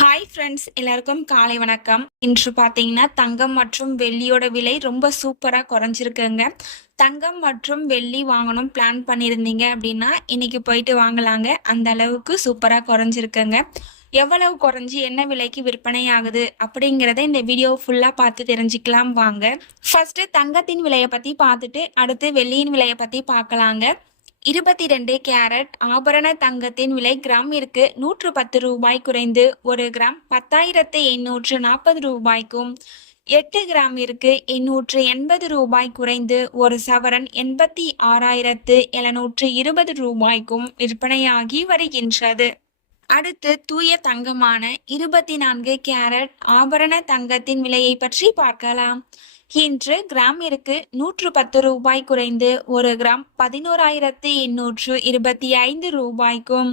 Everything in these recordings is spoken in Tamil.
ஹாய் ஃப்ரெண்ட்ஸ், எல்லாருக்கும் காலை வணக்கம். இன்று பார்த்தீங்கன்னா தங்கம் மற்றும் வெள்ளியோட விலை ரொம்ப சூப்பராக குறைஞ்சிருக்குங்க. தங்கம் மற்றும் வெள்ளி வாங்கணும் பிளான் பண்ணியிருந்தீங்க அப்படின்னா இன்னைக்கு போயிட்டு வாங்கலாங்க. அந்த அளவுக்கு சூப்பராக குறைஞ்சிருக்குங்க. எவ்வளவு குறைஞ்சி என்ன விலைக்கு விற்பனை ஆகுது அப்படிங்கிறத இந்த வீடியோ ஃபுல்லாக பார்த்து தெரிஞ்சுக்கலாம் வாங்க. ஃபர்ஸ்ட் தங்கத்தின் விலையை பற்றி பார்த்துட்டு அடுத்து வெள்ளியின் விலையை பற்றி பார்க்கலாங்க. 22 கேரட் ஆபரண தங்கத்தின் விலை கிராமிற்கு 110 ரூபாய் குறைந்து 1 கிராம் 10,840 ரூபாய்க்கும், 8 கிராமிற்கு 880 ரூபாய் குறைந்து 1 சவரன் 86,720 ரூபாய்க்கும் விற்பனையாகி வருகின்றது. அடுத்து தூய தங்கமான 24 கேரட் ஆபரண தங்கத்தின் விலையை பற்றி பார்க்கலாம். இன்று கிராமிற்கு 110 ரூபாய் குறைந்து 1 கிராம் 11,825 ரூபாய்க்கும்,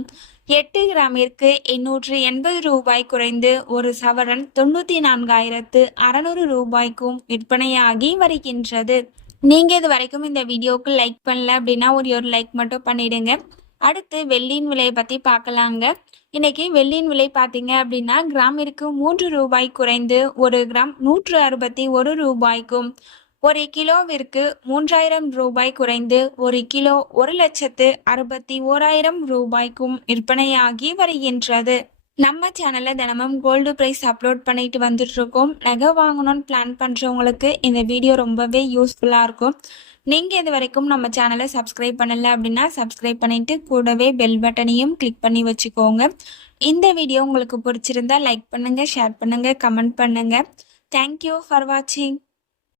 8 கிராமிற்கு 880 ரூபாய் குறைந்து 1 சவரன் 94,600 ரூபாய்க்கும் விற்பனையாகி வருகின்றது. நீங்க இது வரைக்கும் இந்த வீடியோக்கு லைக் பண்ணல அப்படின்னா ஒரு லைக் மட்டும் பண்ணிடுங்க. அடுத்து வெள்ளியின் விலையை பற்றி பார்க்கலாங்க. இன்னைக்கு வெள்ளியின் விலை பார்த்தீங்க அப்படின்னா கிராமிற்கு 3 ரூபாய் குறைந்து 1 கிராம் 161 ரூபாய்க்கும், 1 கிலோவிற்கு 3000 ரூபாய் குறைந்து 1 கிலோ 1,61,000 ரூபாய்க்கும் விற்பனையாகி வருகின்றது. நம்ம சேனல்ல தினமும் கோல்டு பிரைஸ் அப்லோட் பண்ணிட்டு வந்துட்டு இருக்கோம். நகை வாங்கணும்னு பிளான் பண்றவங்களுக்கு இந்த வீடியோ ரொம்பவே யூஸ்ஃபுல்லா இருக்கும். நீங்க இது வரைக்கும் நம்ம சேனலை சப்ஸ்கிரைப் பண்ணல அப்படின்னா சப்ஸ்கிரைப் பண்ணிட்டு கூடவே பெல் பட்டனையும் கிளிக் பண்ணி வச்சுக்கோங்க. இந்த வீடியோ உங்களுக்கு பிடிச்சிருந்தா லைக் பண்ணுங்க, ஷேர் பண்ணுங்க, கமெண்ட் பண்ணுங்க. தேங்க்யூ ஃபார் வாட்சிங்.